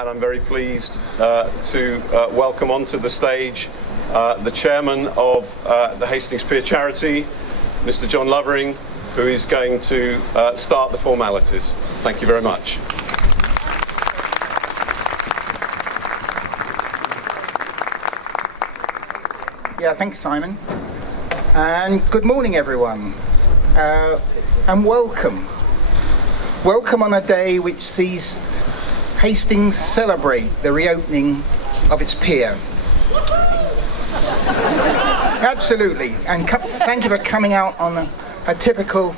and I'm very pleased to welcome onto the stage the chairman of the Hastings Pier Charity, Mr. John Lovering, who is going to start the formalities. Thank you very much. Yeah, thanks, Simon. And good morning, everyone. And welcome. Welcome on a day which sees Hastings celebrate the reopening of its pier. Absolutely. And thank you for coming out on a typical,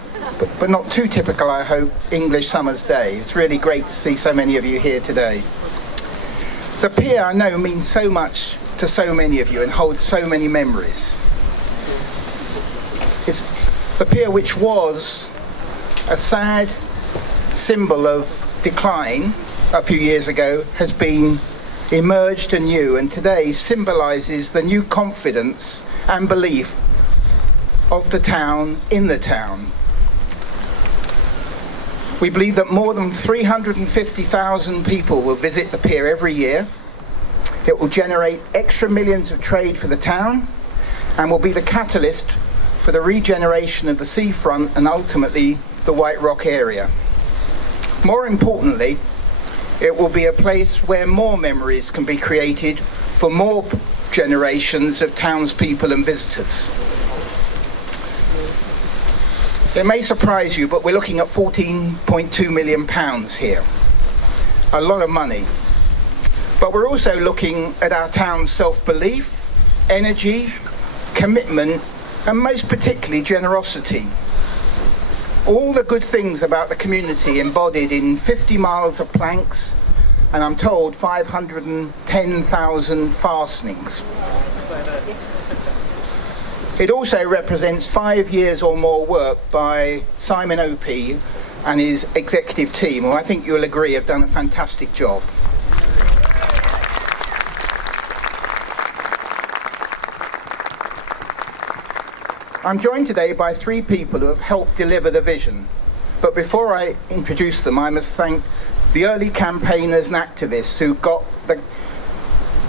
but not too typical, I hope, English summer's day. It's really great to see so many of you here today. The pier, I know, means so much to so many of you and holds so many memories. It's the pier, which was a sad symbol of decline a few years ago, has been emerged anew, and today symbolises the new confidence and belief of the town in the town. We believe that more than 350,000 people will visit the pier every year. It will generate extra millions of trade for the town and will be the catalyst for the regeneration of the seafront and ultimately the White Rock area. More importantly, it will be a place where more memories can be created for more generations of townspeople and visitors. It may surprise you, but we're looking at £14.2 million here. A lot of money. But we're also looking at our town's self-belief, energy, commitment, and most particularly generosity. All the good things about the community embodied in 50 miles of planks, and I'm told 510,000 fastenings. It also represents 5 years or more work by Simon O.P. and his executive team, who I think you'll agree have done a fantastic job. I'm joined today by 3 people who have helped deliver the vision. But before I introduce them, I must thank the early campaigners and activists who got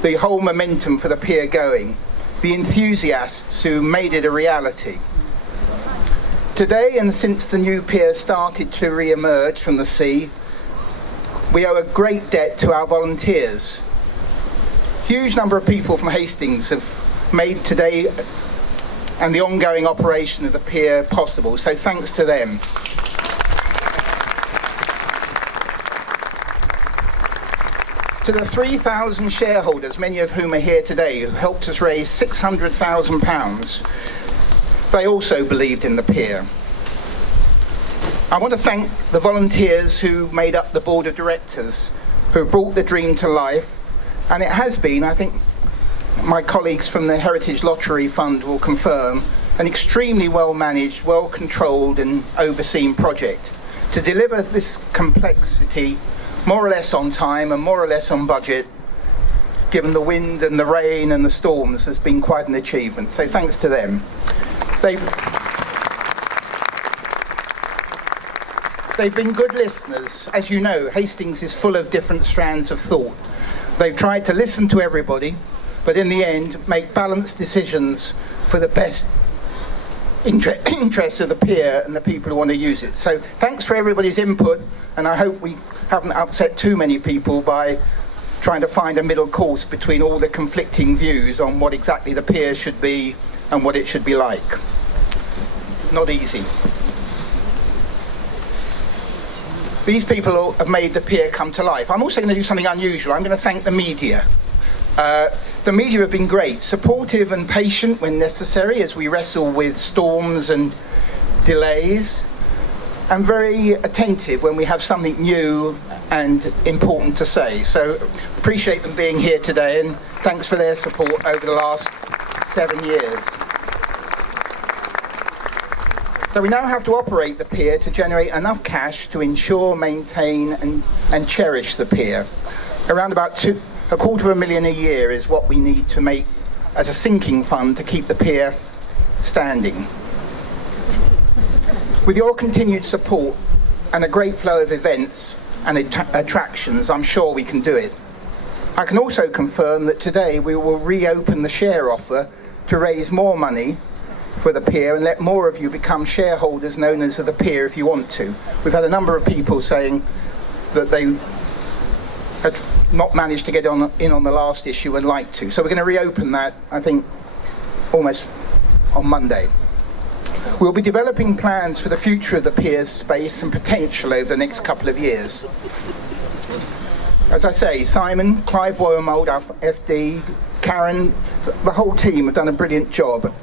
the whole momentum for the pier going, the enthusiasts who made it a reality. Today, and since the new pier started to re-emerge from the sea, we owe a great debt to our volunteers. Huge number of people from Hastings have made today and the ongoing operation of the pier possible, so thanks to them. To the 3,000 shareholders, many of whom are here today, who helped us raise £600,000, they also believed in the pier. I want to thank the volunteers who made up the board of directors, who have brought the dream to life, and it has been, I think, my colleagues from the Heritage Lottery Fund will confirm, an extremely well managed, well controlled and overseen project. To deliver this complexity more or less on time and more or less on budget, given the wind and the rain and the storms, has been quite an achievement. So thanks to them. They've been good listeners. As you know, Hastings is full of different strands of thought. They've tried to listen to everybody, but in the end make balanced decisions for the best interest of the pier and the people who want to use it. So thanks for everybody's input, and I hope we haven't upset too many people by trying to find a middle course between all the conflicting views on what exactly the pier should be and what it should be like. Not easy. These people have made the pier come to life. I'm also going to do something unusual. I'm going to thank the media. The media have been great, supportive and patient when necessary as we wrestle with storms and delays, and very attentive when we have something new and important to say. So appreciate them being here today, and thanks for their support over the last 7 years. So we now have to operate the pier to generate enough cash to ensure, maintain and cherish the pier. Around about £250,000 a year is what we need to make as a sinking fund to keep the pier standing. With your continued support and a great flow of events, and attractions, I'm sure we can do it. I can also confirm that today we will reopen the share offer to raise more money for the pier and let more of you become shareholders and owners of the pier if you want to. We've had a number of people saying that they had not managed to get in on the last issue and like to. So we're going to reopen that, I think, almost on Monday. We'll be developing plans for the future of the pier's space and potential over the next couple of years. As I say, Simon, Clive Woermold, our FD, Karen, the whole team have done a brilliant job.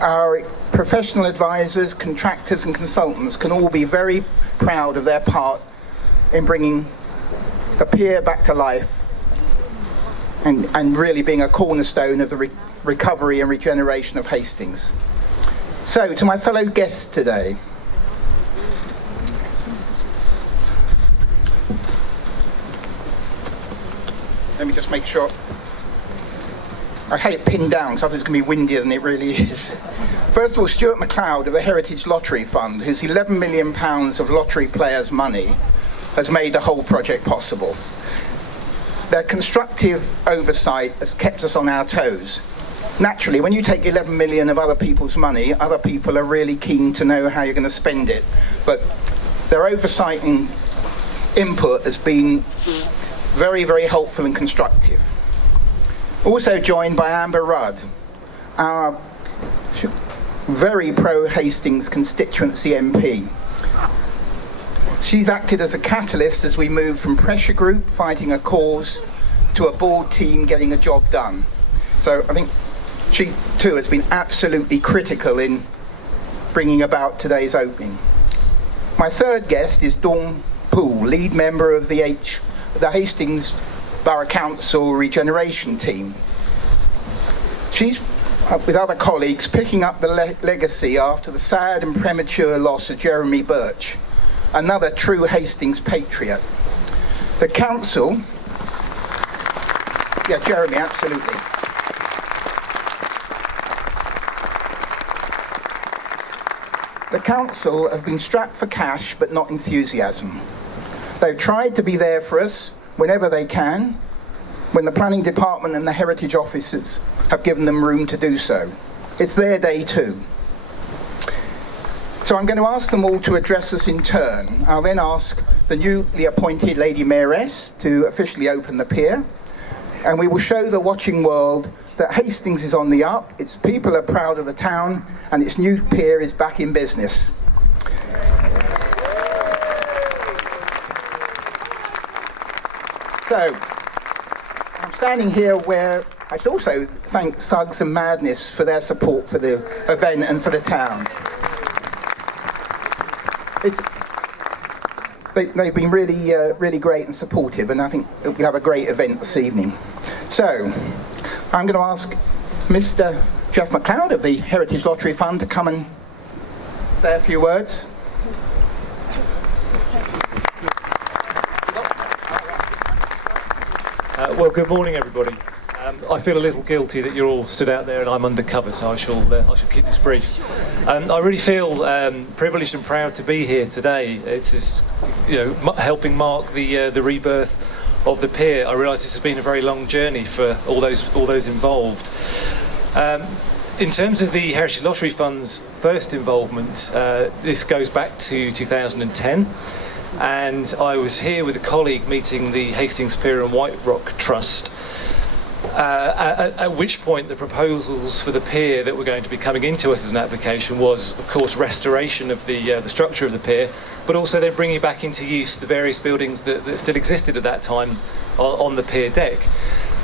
Our professional advisors, contractors and consultants can all be very proud of their part in bringing the pier back to life and really being a cornerstone of the recovery and regeneration of Hastings. So, to my fellow guests today, let me just make sure. I hate it pinned down because I think it's going to be windier than it really is. First of all, Stuart MacLeod of the Heritage Lottery Fund, whose £11 million of lottery players' money has made the whole project possible. Their constructive oversight has kept us on our toes. Naturally, when you take 11 million of other people's money, other people are really keen to know how you're going to spend it. But their oversight and input has been very, very helpful and constructive. Also joined by Amber Rudd, our very pro-Hastings constituency MP. She's acted as a catalyst as we move from pressure group fighting a cause to a board team getting a job done. So I think she too has been absolutely critical in bringing about today's opening. My third guest is Dawn Poole, lead member of the Hastings Borough Council Regeneration Team. She's, with other colleagues, picking up the legacy after the sad and premature loss of Jeremy Birch, another true Hastings patriot. The council, yeah, Jeremy, absolutely. The council have been strapped for cash but not enthusiasm. They've tried to be there for us whenever they can, when the planning department and the heritage officers have given them room to do so. It's their day too. So I'm going to ask them all to address us in turn. I'll then ask the newly appointed Lady Mayoress to officially open the pier, and we will show the watching world that Hastings is on the up, its people are proud of the town, and its new pier is back in business. So, I'm standing here where I should also thank Suggs and Madness for their support for the event and for the town. They've been really great and supportive, and I think we have a great event this evening. So, I'm going to ask Mr. Jeff MacLeod of the Heritage Lottery Fund to come and say a few words. Well, good morning, everybody. I feel a little guilty that you're all stood out there and I'm undercover, so I shall keep this brief. I really feel privileged and proud to be here today. It's helping mark the rebirth of the pier. I realise this has been a very long journey for all those involved. In terms of the Heritage Lottery Fund's first involvement, this goes back to 2010. And I was here with a colleague meeting the Hastings Pier and White Rock Trust, at which point the proposals for the pier that were going to be coming into us as an application was, of course, restoration of the structure of the pier, but also then bringing back into use the various buildings that still existed at that time on the pier deck.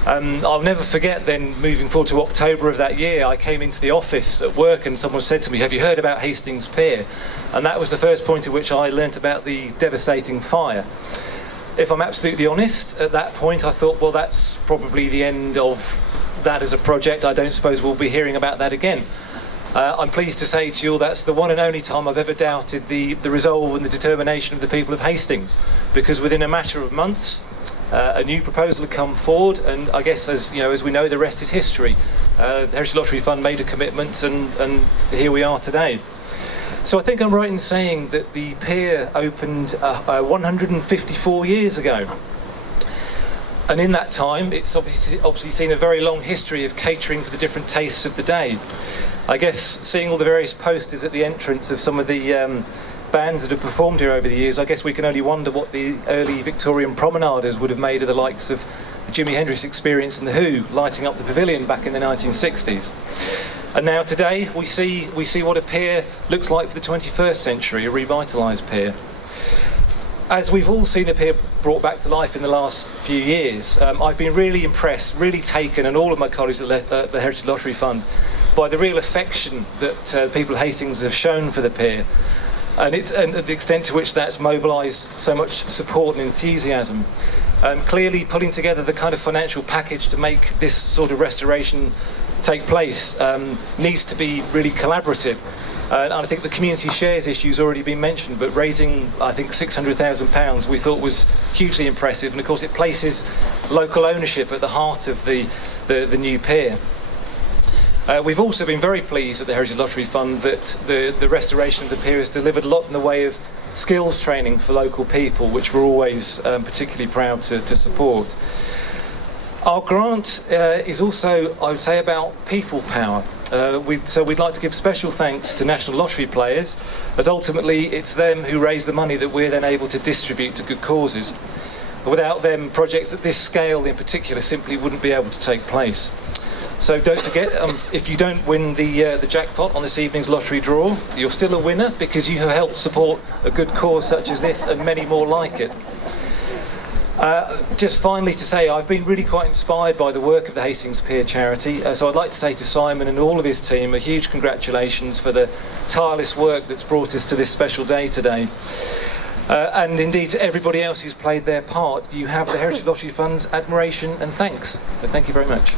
I'll never forget then, moving forward to October of that year, I came into the office at work and someone said to me, "Have you heard about Hastings Pier?" And that was the first point at which I learnt about the devastating fire. If I'm absolutely honest, at that point I thought, well, that's probably the end of that as a project. I don't suppose we'll be hearing about that again. I'm pleased to say to you all that's the one and only time I've ever doubted the resolve and the determination of the people of Hastings, because within a matter of months a new proposal had come forward, and I guess as we know, the rest is history. The Heritage Lottery Fund made a commitment, and here we are today. So I think I'm right in saying that the pier opened 154 years ago. And in that time, it's obviously seen a very long history of catering for the different tastes of the day. I guess seeing all the various posters at the entrance of some of the bands that have performed here over the years, I guess we can only wonder what the early Victorian promenaders would have made of the likes of the Jimi Hendrix Experience and the Who lighting up the pavilion back in the 1960s. And now today we see what a pier looks like for the 21st century, a revitalised pier. As we've all seen the pier brought back to life in the last few years, I've been really impressed, really taken, and all of my colleagues at the Heritage Lottery Fund, by the real affection that people at Hastings have shown for the pier, and the extent to which that's mobilised so much support and enthusiasm. Clearly putting together the kind of financial package to make this sort of restoration take place needs to be really collaborative. And I think the community shares issue's already been mentioned, but raising, I think, £600,000 we thought was hugely impressive, and of course it places local ownership at the heart of the new pier. We've also been very pleased at the Heritage Lottery Fund that the restoration of the pier has delivered a lot in the way of skills training for local people, which we're always particularly proud to support. Our grant is also, I would say, about people power. So we'd like to give special thanks to National Lottery players, as ultimately it's them who raise the money that we're then able to distribute to good causes. Without them, projects at this scale in particular simply wouldn't be able to take place. So don't forget, if you don't win the jackpot on this evening's lottery draw, you're still a winner because you have helped support a good cause such as this and many more like it. Just finally to say, I've been really quite inspired by the work of the Hastings Pier charity, so I'd like to say to Simon and all of his team a huge congratulations for the tireless work that's brought us to this special day today. And indeed to everybody else who's played their part, you have the Heritage Lottery Fund's admiration and thanks. So thank you very much.